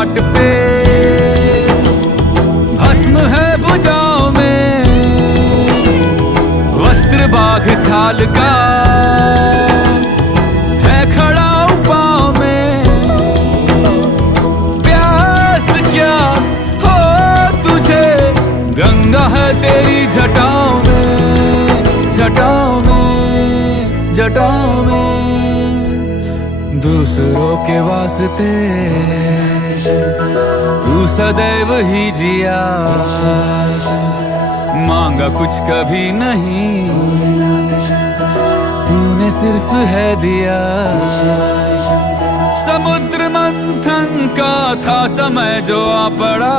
घाट पे, भस्म है भुजाओं में, वस्त्र बाघ छाल का है खड़ा पाँव में। प्यास क्या हो तुझे, गंगा है तेरी जटाओं में, जटाओं में, जटाओं में। दूसरों के वास्ते तू सदैव ही जिया, मांगा कुछ कभी नहीं, तूने सिर्फ है दिया। समुद्र मंथन का था समय जो आ पड़ा,